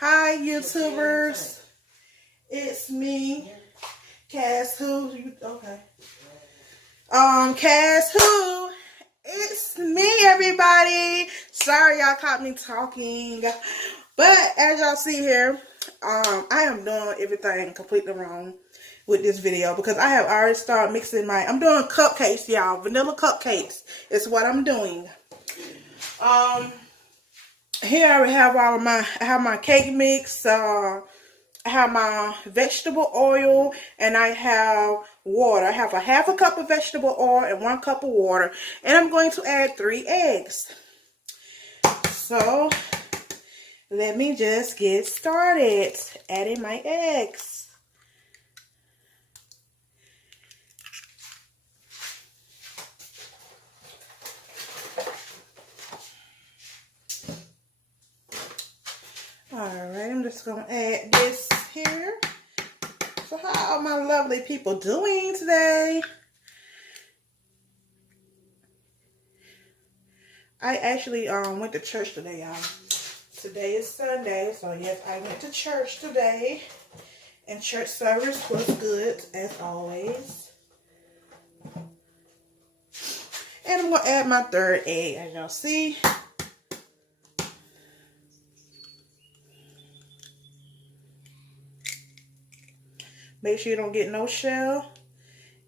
Hi YouTubers, it's me, Cass Who. Okay. Cass Who. It's me, everybody. Sorry y'all caught me talking, but as y'all see here, I am doing everything completely wrong with this video because I have already started mixing I'm doing cupcakes, y'all. Vanilla cupcakes is what I'm doing. Here I have I have my cake mix, I have my vegetable oil, and I have water. I have a half a cup of vegetable oil and 1 cup of water, and I'm going to add 3 eggs. So let me just get started adding my eggs. Alright, I'm just going to add this here. So how are my lovely people doing today? I actually went to church today, y'all. Today is Sunday, so yes, I went to church today. And church service was good, as always. And I'm going to add my 3rd egg, as y'all see. Make sure you don't get no shell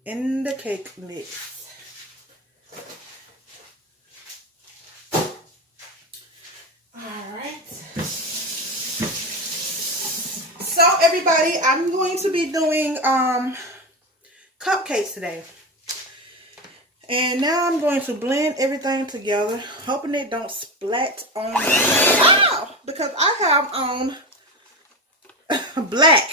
in the cake mix. Alright. So everybody, I'm going to be doing cupcakes today. And now I'm going to blend everything together, hoping it don't splat on me. Oh, because I have on black.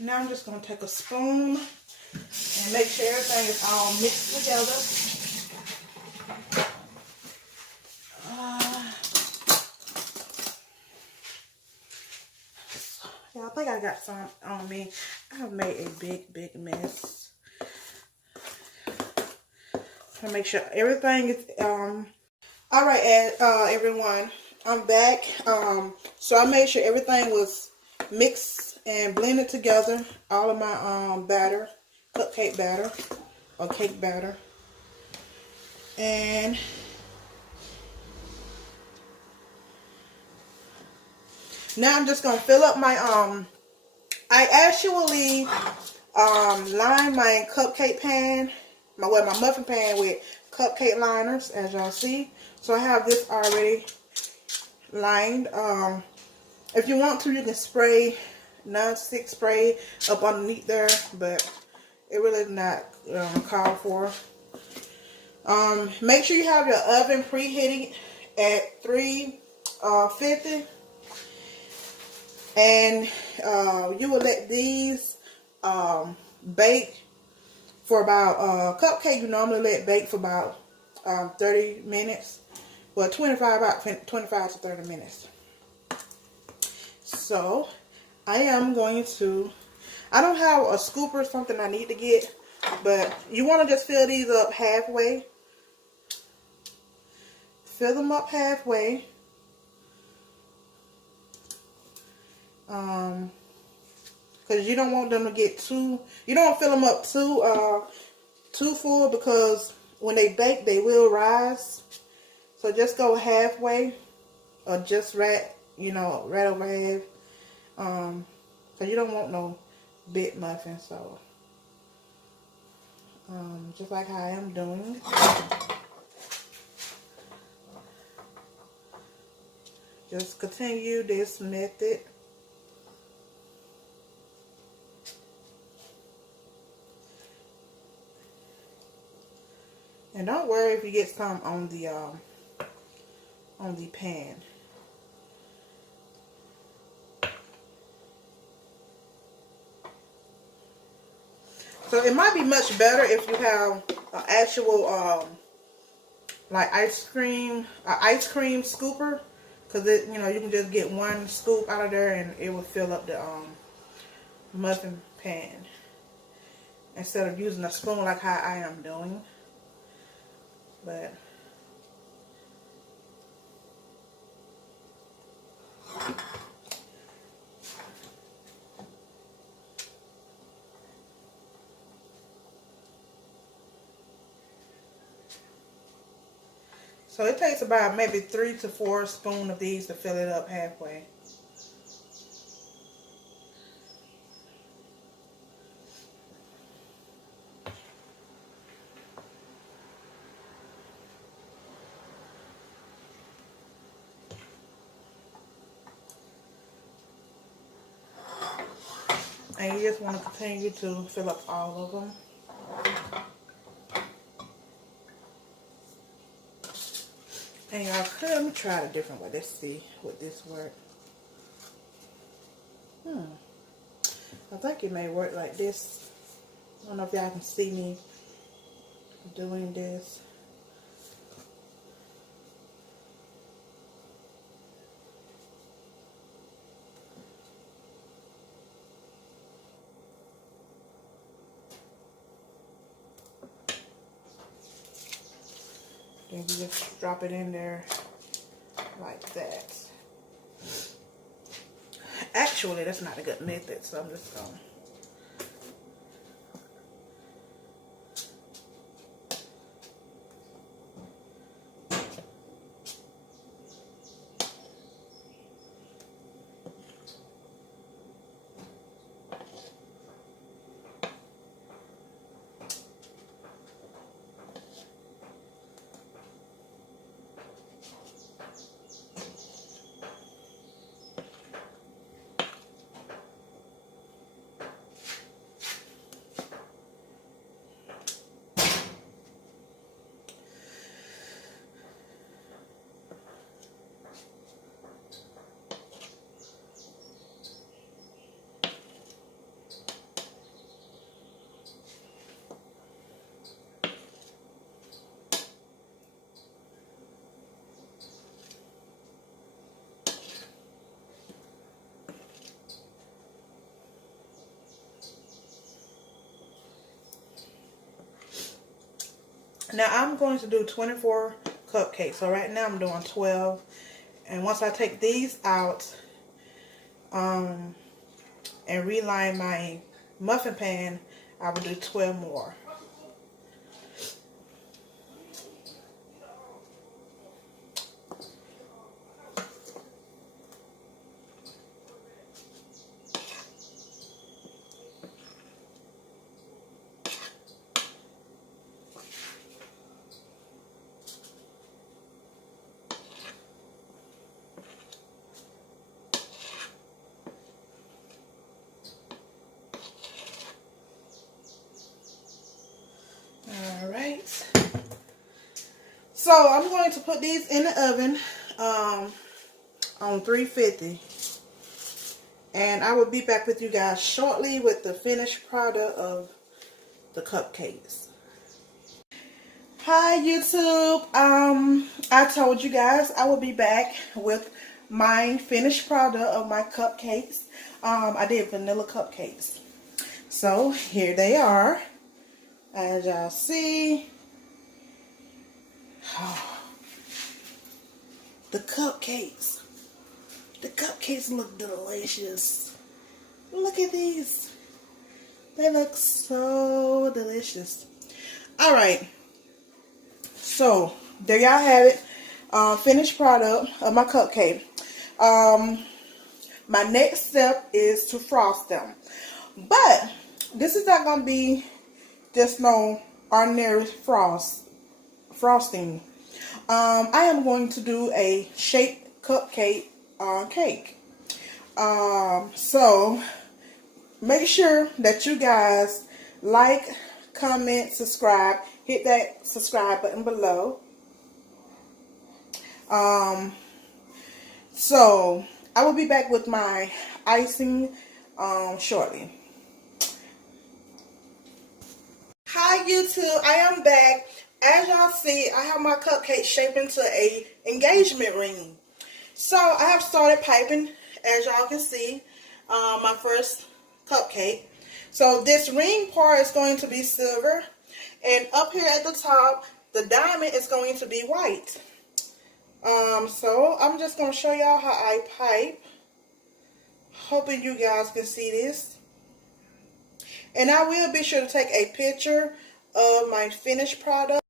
Now I'm just going to take a spoon and make sure everything is all mixed together. Yeah, I think I got some on me. I've made a big mess. I'll make sure everything is all right, everyone, I'm back. So I made sure everything was mixed and blended together. All of my batter, cupcake batter or cake batter. And now I'm just gonna fill up my I actually lined my cupcake pan, my muffin pan with cupcake liners, as y'all see. So I have this already lined. If you want to, you can spray non-stick spray up underneath there, but it really is not called for. Make sure you have your oven preheating at 350, and you will let these bake for about cupcake. You normally let bake for about 30 minutes. Well, about 25 to 30 minutes. So I am going to, I don't have a scoop or something I need to get, but you want to just fill these up halfway. Fill them up halfway. Because you don't want them to get too, you don't fill them up too full, because when they bake they will rise. So just go halfway, or just right over half. Because you don't want no big muffin. So just like how I am doing. Just continue this method. And don't worry if you get some on the pan. So it might be much better if you have an actual like ice cream scooper, because it, you know, you can just get one scoop out of there and it will fill up the muffin pan instead of using a spoon like how I am doing. But so it takes about maybe 3 to 4 spoons of these to fill it up halfway. And you just want to continue to fill up all of them. And y'all, let me try it a different way. Let's see what this works. I think it may work like this. I don't know if y'all can see me doing this. Then you just drop it in there like that. Actually, that's not a good method, so I'm just going. Now I'm going to do 24 cupcakes. So right now I'm doing 12. And once I take these out and reline my muffin pan, I will do 12 more. So I'm going to put these in the oven on 350, and I will be back with you guys shortly with the finished product of the cupcakes. Hi YouTube. I told you guys I will be back with my finished product of my cupcakes. I did vanilla cupcakes. So here they are. As y'all see. Oh, the cupcakes. The cupcakes look delicious. Look at these. They look so delicious. Alright. So, there y'all have it. Finished product of my cupcake. My next step is to frost them. But, this is not going to be just no ordinary frosting. I am going to do a shaped cupcake cake. So make sure that you guys like, comment, subscribe. Hit that subscribe button below. So I will be back with my icing shortly. Hi YouTube, I am back. As y'all see, I have my cupcake shaped into a engagement ring. So I have started piping, as y'all can see, my first cupcake. So this ring part is going to be silver, and up here at the top, the diamond is going to be white. So I'm just going to show y'all how I pipe. Hoping you guys can see this. And I will be sure to take a picture of my finished product.